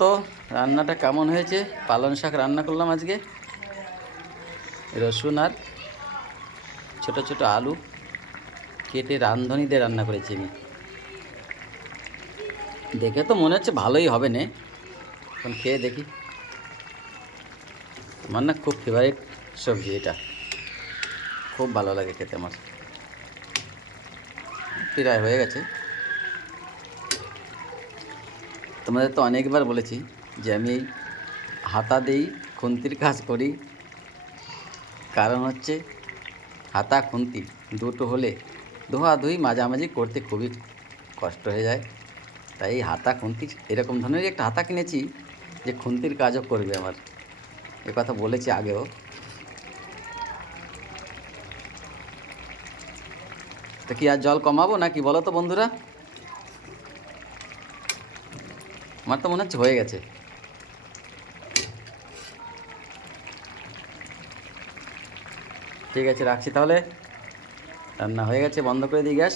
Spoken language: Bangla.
তো রান্নাটা কেমন হয়েছে। পালং শাক রান্না করলাম আজকে, রসুন আর ছোট ছোট আলু কেটে রাঁধুনি দিয়ে রান্না করেছি আমি। দেখে তো মনে হচ্ছে ভালোই হবে না, এখন খেয়ে দেখি। আমার না খুব ফেভারিট সবজি এটা, খুব ভালো লাগে খেতে আমার। প্রায় হয়ে গেছে। তোমাদের তো অনেকবার বলেছি যে আমি এই হাতা দিয়েই খুন্তির কাজ করি, কারণ হচ্ছে হাতা খুন্তি দুটো হলে ধোয়াধুয়ি মাঝামাঝি করতে খুবই কষ্ট হয়ে যায়। তাই এই হাতা খুন্তি এরকম ধরনেরই একটা হাতা কিনেছি যে খুন্তির কাজও করবে আমার, এ কথা বলেছি আগেও। তো কি আর জল কমাবো নাকি বলো তো বন্ধুরা? আমার তো মনে হচ্ছে হয়ে গেছে। ঠিক আছে, রাখছি তাহলে। রান্না হয়ে গেছে, বন্ধ করে দিই গ্যাস।